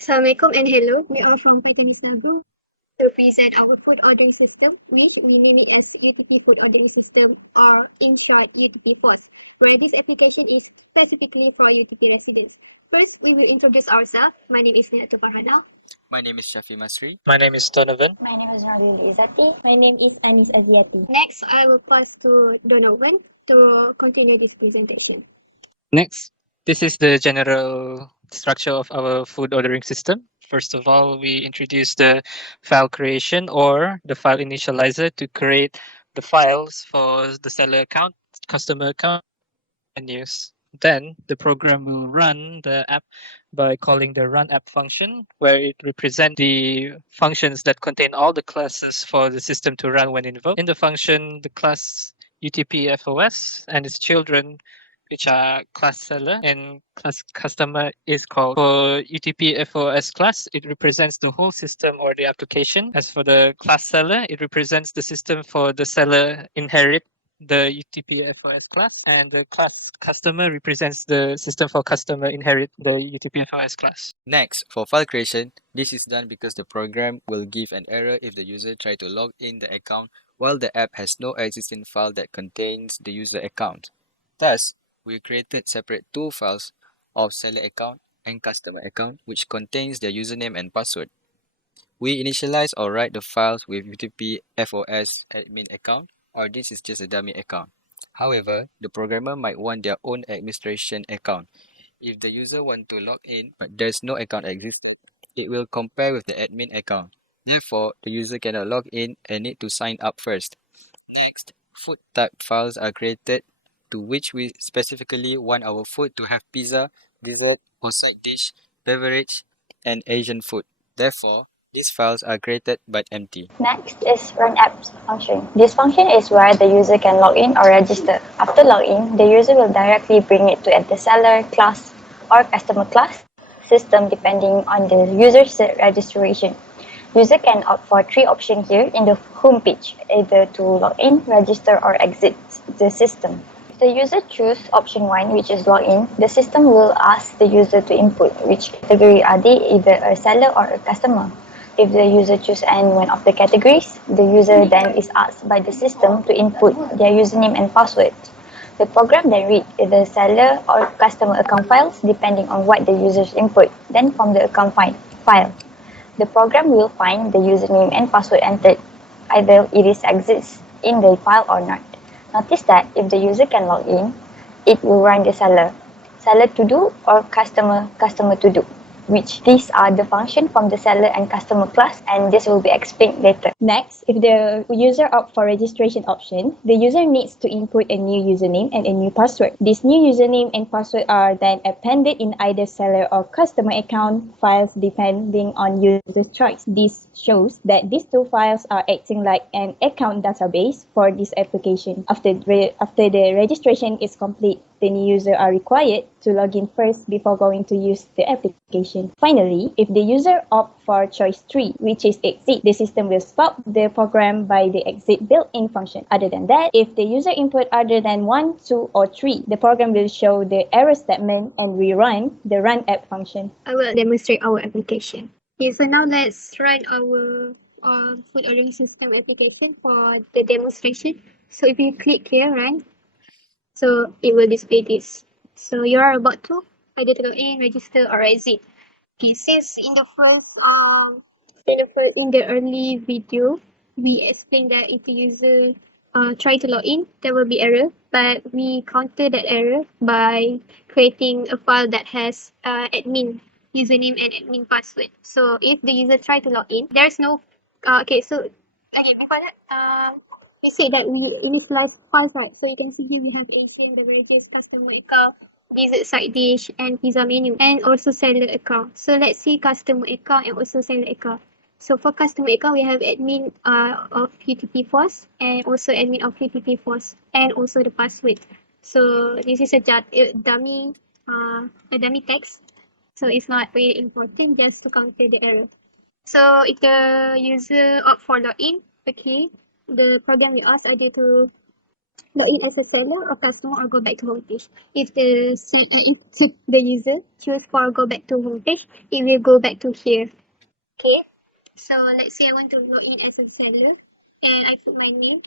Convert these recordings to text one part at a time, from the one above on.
Assalamualaikum and hello. We are from Pythonista Group to present our food ordering system, which we name it as the UTP food ordering system or in short UTP POS, where this application is specifically for UTP residents. First, we will introduce ourselves. My name is Nia Tuparhana. My name is Shafi Masri. My name is Donovan. My name is Nabil Izzati. My name is Anis Aziati. Next, I will pass to Donovan to continue this presentation. Next, this is the general structure of our food ordering system. First of all, we introduce the file creation or the file initializer to create the files for the seller account, customer account, menus. Then the program will run the app by calling the run app function, where it represents the functions that contain all the classes for the system to run when invoked. In the function, the class UTP-FOS and its children, which are class seller and class customer, is called. For UTP-FOS class, it represents the whole system or the application. As for the class seller, it represents the system for the seller inherit the UTP-FOS class, and the class customer represents the system for customer inherit the UTP-FOS class. Next, for file creation, this is done because the program will give an error if the user tries to log in the account while the app has no existing file that contains the user account. Thus, we created separate two files of seller account and customer account which contains their username and password. We initialize or write the files with UTP-FOS admin account, or this is just a dummy account. However, the programmer might want their own administration account. If the user wants to log in but there's no account existing, it will compare with the admin account. Therefore, the user cannot log in and need to sign up first. Next, food type files are created to which we specifically want our food to have pizza, dessert, or side dish, beverage, and Asian food. Therefore, these files are created but empty. Next is run apps function. This function is where the user can log in or register. After login, the user will directly bring it to the seller class or customer class system depending on the user's registration. User can opt for three options here in the home page, either to log in, register, or exit the system. If the user chooses option 1, which is login, the system will ask the user to input which category are they, either a seller or a customer. If the user chooses any one of the categories, the user then is asked by the system to input their username and password. The program then reads the seller or customer account files depending on what the user's input. Then from the account file, the program will find the username and password entered, either it exists in the file or not. Notice that if the user can log in, it will run the seller to do or customer to do, which these are the function from the seller and customer class, and this will be explained later. Next, if the user opts for registration option, the user needs to input a new username and a new password. This new username and password are then appended in either seller or customer account files depending on user's choice. This shows that these two files are acting like an account database for this application. After the registration is complete, the new user are required to log in first before going to use the application. Finally, if the user opts for choice 3, which is exit, the system will stop the program by the exit built-in function. Other than that, if the user input other than 1, 2, or 3, the program will show the error statement and rerun the run app function. I will demonstrate our application. Okay, so now let's run our food ordering system application for the demonstration. So if you click here, right? So it will display this. So you are about to either to log in, register, or exit. Okay, since in the early video, we explained that if the user try to log in, there will be error, but we counter that error by creating a file that has admin username and admin password. So if the user try to log in, there's no okay. So okay, before that, we say that we initialize files, right? So you can see here we have Asian beverages, customer account, dessert side dish, and pizza menu, and also seller account. So let's see customer account and also seller account. So for customer account, we have admin of UTP FOS and also admin of UTP FOS and also the password. So this is a dummy text. So it's not really important, just to counter the error. So if the user opt for login, okay, the program will ask either to log in as a seller or customer or go back to homepage. If the user choose for go back to homepage, it will go back to here. Okay. So let's say I want to log in as a seller and I put my name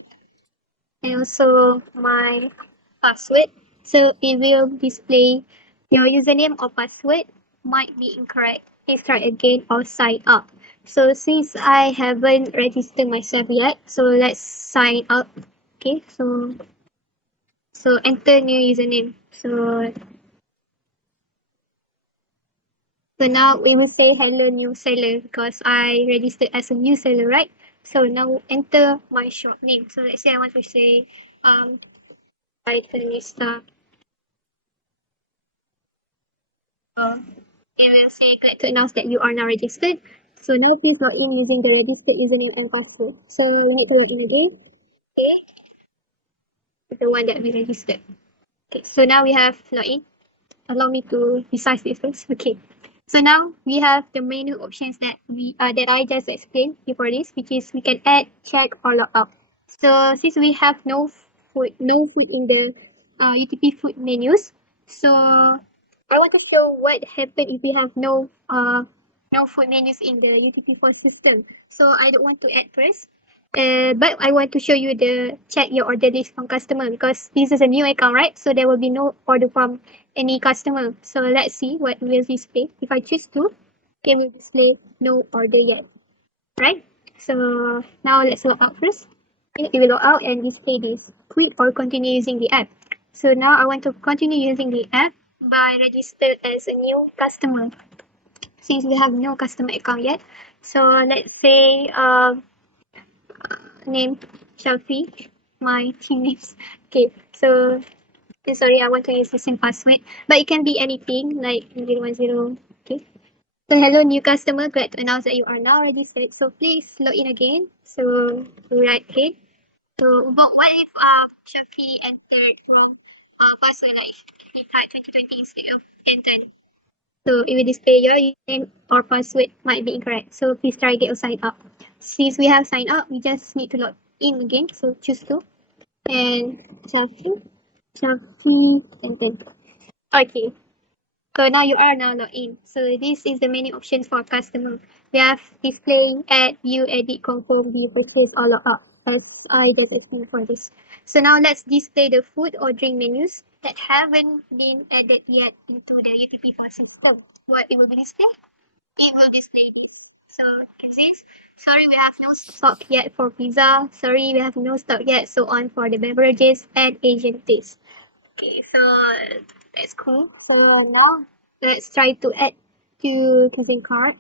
and also my password. So it will display your username or password might be incorrect. Please try again or sign up. So since I haven't registered myself yet, so let's sign up. Okay, so enter new username. So now we will say hello new seller because I registered as a new seller, right? So now enter my shop name. So let's say I want to say Pythonista. It will say glad to announce that you are now registered. So now please log in using the registered username and password. So we need to log in again. Okay. The one that we registered. Okay, so now we have login. Allow me to resize this first. Okay. So now we have the menu options that I just explained before this, which is we can add, check, or log out. So since we have no food in the UTP food menus, so I want to show what happens if we have no food menus in the UTP4 system. So I don't want to add first. But I want to show you the check your order list from customer because this is a new account, right? So there will be no order from any customer. So let's see what will display. If I choose to, it will display no order yet, right? So now let's log out first. It will log out and display this. Quit or continue using the app. So now I want to continue using the app by registered as a new customer. Since we have no customer account yet. So let's say name Shelfie, my team names. Okay, so sorry, I want to use the same password, but it can be anything like 010. Okay. So hello new customer, glad to announce that you are now registered. So please log in again. So right here. So but what if Shafi entered wrong password, like he typed 2020 instead of 1010? So it will display your username or password might be incorrect. So please try get sign up. Since we have signed up, we just need to log in again. So choose to and Shafi and then okay. So now you are now logged in. So this is the menu options for customer. We have display, add, view, edit, confirm, view, purchase, or log out, as I just explained for this. So now let's display the food or drink menus that haven't been added yet into the UTP4 system. What it will be display? It will display this. So can see, sorry we have no stock yet for pizza. Sorry we have no stock yet. So on for the beverages and Asian taste. Okay, so that's cool. So now let's try to add to cuisine cart.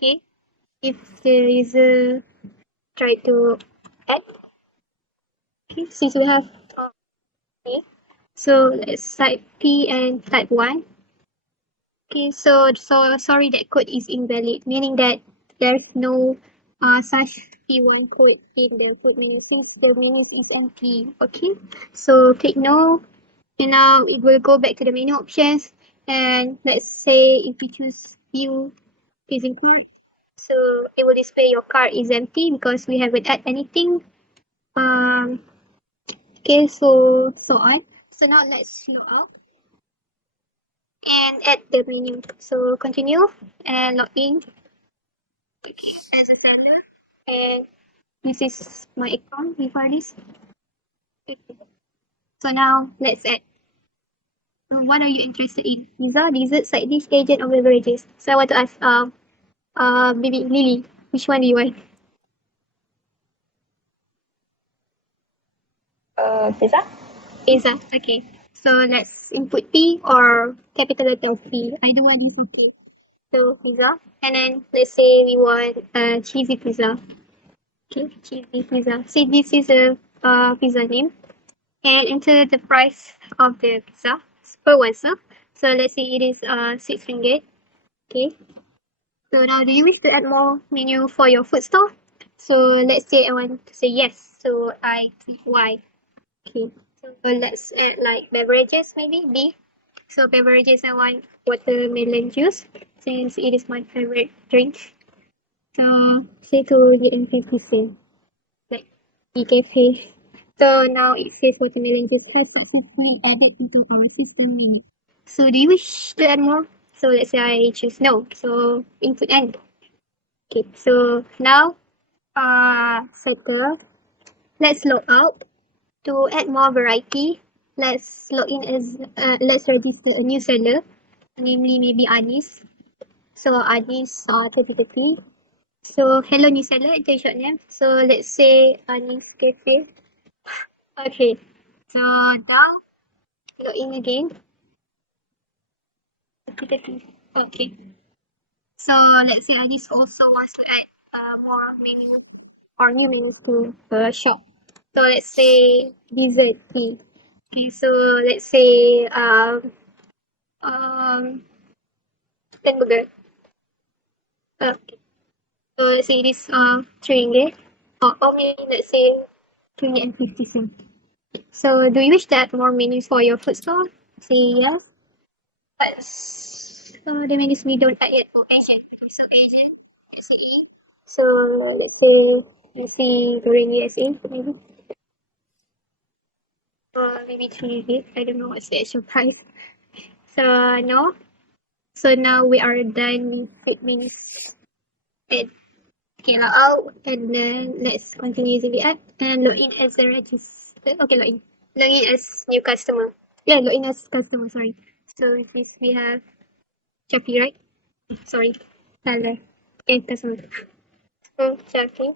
Okay, if the user try to add. Okay, since we have okay, so let's type P and type 1. Okay, so sorry that code is invalid, meaning that there's no such P1 code in the food menu since the menu is empty. Okay, so click no. And now it will go back to the menu options. And let's say if you choose view using card, so it will display your card is empty because we haven't add anything. Okay, so on. So now let's log out and add the menu. So continue and log in as a seller. And this is my account before this. Okay. So now let's add. What are you interested in? Pizza, dessert, side dish, agent, or beverages? So I want to ask maybe Lily, which one do you want? Pizza? Pizza, okay. So let's input P or capital letter of P. Either one is okay. So pizza, and then let's say we want a cheesy pizza. Okay, cheesy pizza. See, this is a pizza name, and enter the price of the pizza per one serve. So let's say it is ringgit. Okay. So now do you wish to add more menu for your food store? So let's say I want to say yes. So I click Y. Okay. So let's add like beverages maybe B. So beverages I want watermelon juice since it is my favorite drink. So say 250 cents. Like cafe. So now it says watermelon juice has successfully added into our system menu. So do you wish to add more? So let's say I choose no. So input N. Okay, so now settle. Let's log out. To add more variety, let's log in as let's register a new seller, namely maybe Anis. So Anis 3030. So hello new seller, enter your short name. So let's say Anis Cafe. Okay. So now log in again. 3030. Okay. So let's say Anis also wants to add more menu or new menus to the shop. So let's say dessert tea. Okay, so let's say ten burger. Okay. So let's say this 3 ringgit. Or maybe let's say 3.50 cents. So do you wish to add more menus for your food store? Say yes. But the menus we don't add yet for Asian. Okay, so Asian, let's say E. So let's say during USA maybe. Or maybe 3 ringgit. I don't know what's the actual price. So no. So now we are done with food menus. And okay, log out and then let's continue using the app and log in as a register. Okay, log in. Log in as new customer. Yeah, log in as customer, sorry. So this we have Chappy, right? Sorry, seller. Okay, customer. So Chappy.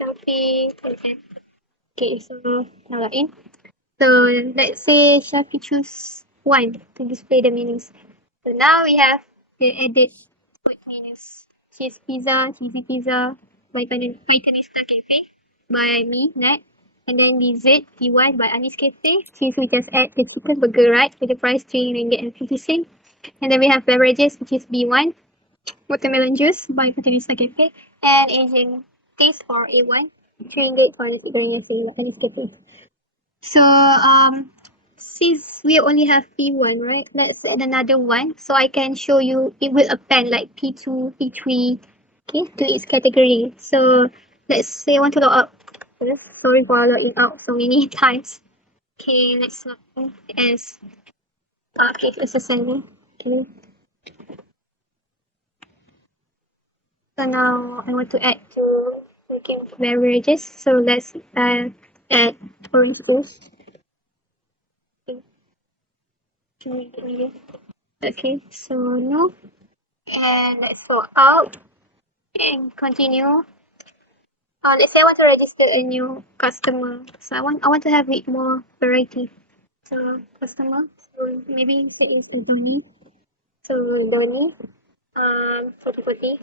Okay. Okay, so now log in. So let's say Shafi choose one to display the menus. So now we have the edit food menus. Cheese pizza, cheesy pizza by Pythonista Cafe by me, Nat. And then dessert T1 by Anis Cafe. Cheese we just add the chicken burger, right? With the price 3 ringgit and 50 cents. And then we have beverages, which is B1. Watermelon juice by Pythonista Cafe. And Asian taste for A1. 3 ringgit for the cigarette by Anis Cafe. So since we only have P1, right? Let's add another one so I can show you it will append like P2, P3, okay, to its category. So let's say I want to log out. Sorry for logging out so many times. Okay, let's log in as okay, let's assign it. Okay. So now I want to add to making beverages. So let's add orange juice. Okay, so no. And let's go out and continue. Let's say I want to register a new customer. So I want to have it more variety. So customer. So maybe say it's a Donny. So Donny. 4040.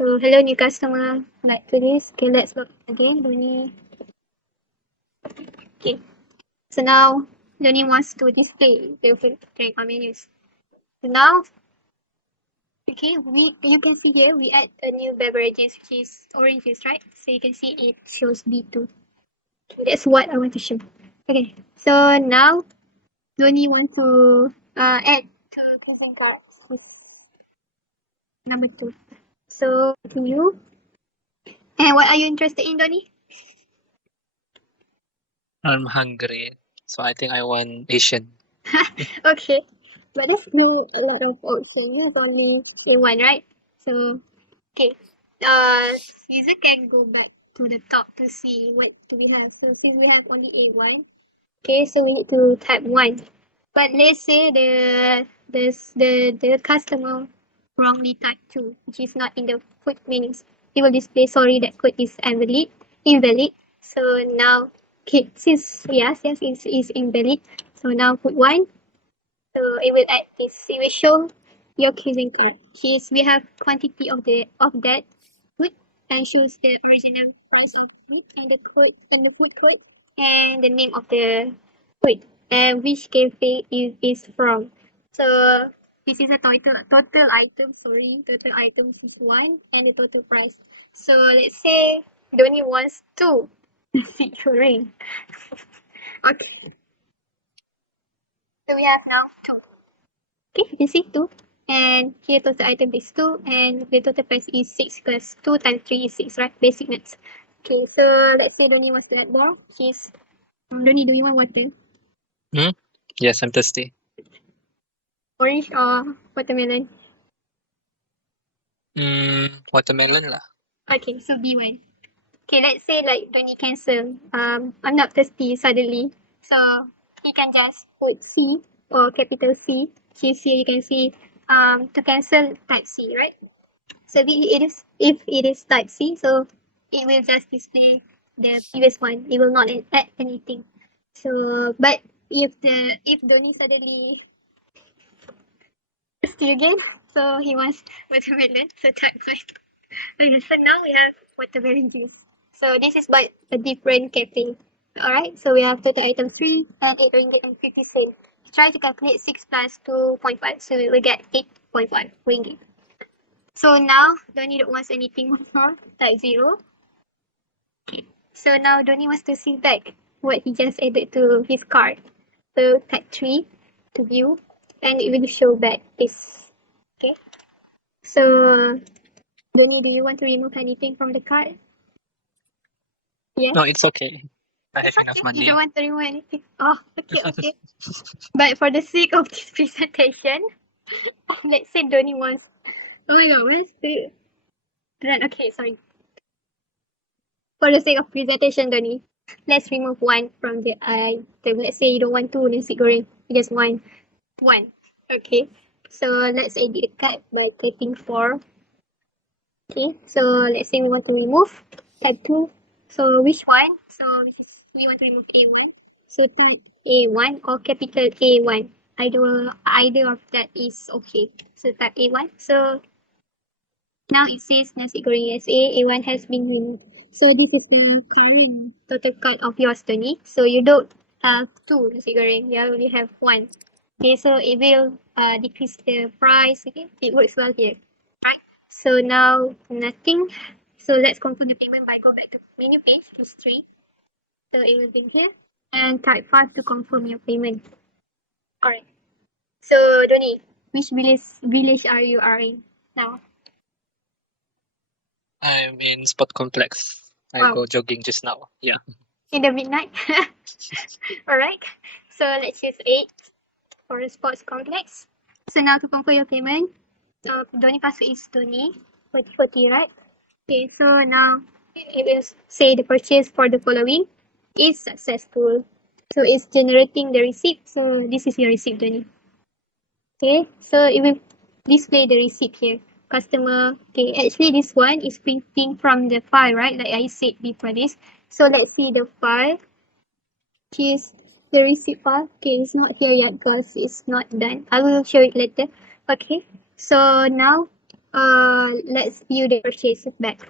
So hello new customer. Like to this. Okay, let's log in again. Donny. Okay. So now Donny wants to display the food drink or menus. So now okay, you can see here we add a new beverages which is orange juice, right? So you can see it shows B2. Okay, that's what I want to show. Okay, so now Donnie want to add to cuisine cards. Number 2. So continue. And what are you interested in, Donnie? I'm hungry, so I think I want Asian. Okay, but there's no a lot of options. There's only one, right? So okay, user can go back to the top to see what do we have. So since we have only A1, okay, so we need to type 1. But let's say the customer wrongly typed 2, which is not in the food menus. It will display sorry that code is invalid. So now okay, since yes is invalid. So now put 1. So it will add this. It will show your cuisine card. We have quantity of that food and shows the original price of food and the code and the food code and the name of the food and which cafe is from. So this is a total item. Total items is 1 and the total price. So let's say Donnie wants 2 featuring. Okay. So we have now 2. Okay, you can see 2. And here total item is 2 and the total price is 6 because 2 times 3 is 6, right? Basic maths. Okay, so let's say Donnie wants to add more. She's Donnie, do you want water? Yes, I'm thirsty. Orange or watermelon? Watermelon lah. Okay, so B1. Okay, let's say like Donnie cancel. I'm not thirsty suddenly. So he can just put C or capital C. Here you can see to cancel type C, right? So if it is type C, so it will just display the previous one. It will not add anything. So but if Donnie suddenly thirsty again, so he wants watermelon, so type one. Okay, so now we have watermelon juice. So this is but a different cafe. Alright, so we have total item 3 and 8 ringgit and 50 cents. Try to calculate 6 plus 2.5, so we will get 8.5 ringgit. So now Donnie don't want anything more, type 0. Okay, so now Donnie wants to see back what he just added to his cart. So type 3 to view, and it will show back this. Okay, so Donnie, do you want to remove anything from the cart? Yes. No, it's okay. I have enough You money. don't want to remove anything. Oh, okay. But for the sake of this presentation, let's say Donnie wants. Oh my god, where's the run? Okay, sorry. For the sake of presentation, Donnie, let's remove one from the item. Let's say you don't want two nasi goreng, you just want one. Okay. So let's edit the card by typing 4. Okay. So let's say we want to remove type 2. So which one? So which is we want to remove A1. So type A1 or capital A1. Either of that is okay. So type A1. So now it says nasi goreng SA A1 has been removed. So this is the current total card of yours, Tony. So you don't have two nasi goreng. You only have one. Okay, so it will decrease the price. Okay, it works well here. Right. So now nothing. So let's confirm the payment by go back to menu page, history. So it will be here. And type 5 to confirm your payment. Alright. So Donnie, which village are you in now? I'm in Sport Complex. I Wow. go jogging just now. Yeah. In the midnight. Alright. So let's use 8 for the sports complex. So now to confirm your payment, Donnie password is Donnie 4040, right? Okay, so now it will say the purchase for the following is successful. So it's generating the receipt. So this is your receipt, Donnie. Okay, so it will display the receipt here. Customer, okay, actually this one is printing from the file, right? Like I said before this. So let's see the file. Here's the receipt file. Okay, it's not here yet because it's not done. I will show it later. Okay, so now let's view the purchase back.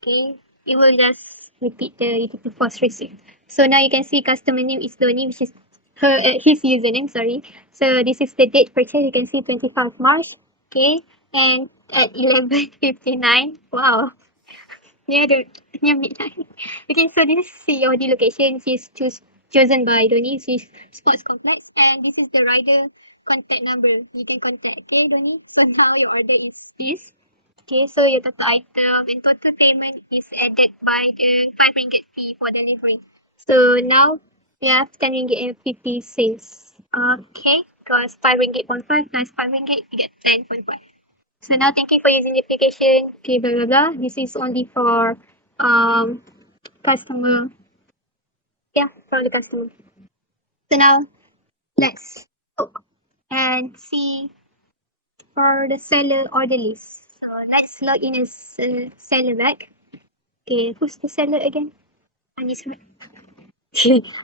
Okay, it will just repeat the utility cost receipt. So now you can see customer name is Donnie, which is his username, sorry. So this is the date purchase. You can see 25 March. Okay, and at 11:59. Wow, near midnight. Okay, so this is COD location. She's chosen by Donnie. She's Sports Complex, and this is the rider contact number. You can contact. Okay, Donnie. So now your order is this. Okay, so your total item and total payment is added by the 5 ringgit fee for delivery. So now we have 10 ringgit and 50 cents. Okay, because 5 ringgit 0.5 plus 5 ringgit, you get 10.5. So now thank you for using the application. Okay, blah blah blah. This is only for customer. Yeah, for the customer. So now let's look and see for the seller order list. So let's log in as seller back. Okay, who's the seller again? Anis, right?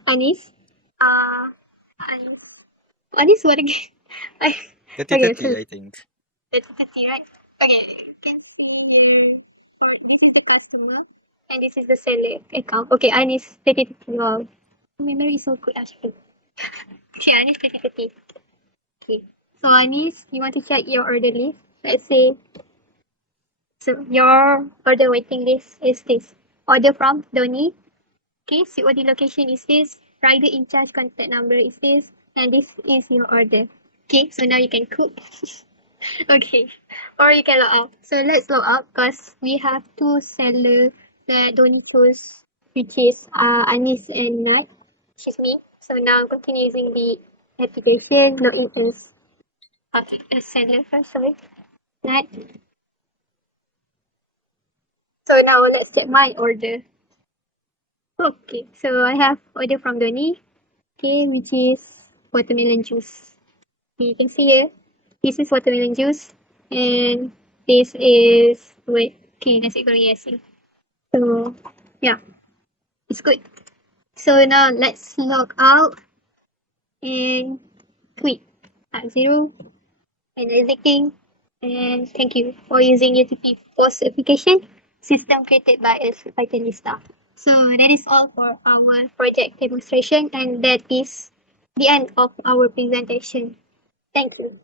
Anis. Anis. Anis, what again? Thirty Okay, thirty, so I think. 30, right? Okay, you can see here. This is the customer and this is the seller account. Okay, Anis 30. Wow, memory is so good actually. Okay, Anis 30. Okay, so Anis, you want to check your order list? Let's say, so your order waiting list is this. Order from Donnie. Okay, COD location is this. Rider in charge contact number is this. And this is your order. Okay, so now you can cook. Okay, or you can log out. So let's log out because we have two sellers that don't post, which is Anis and Nat. which is me. So now continue using the application, login as sender first, sorry. Right. So now let's check my order. Okay, so I have order from Doni, okay, which is watermelon juice. You can see here, this is watermelon juice, and this is, wait, okay, nasi goreng yasi. So, yeah, it's good. So now let's log out and quit. Type 0 and exiting. And thank you for using UTP post application system created by us Pythonista. So that is all for our project demonstration, and that is the end of our presentation. Thank you.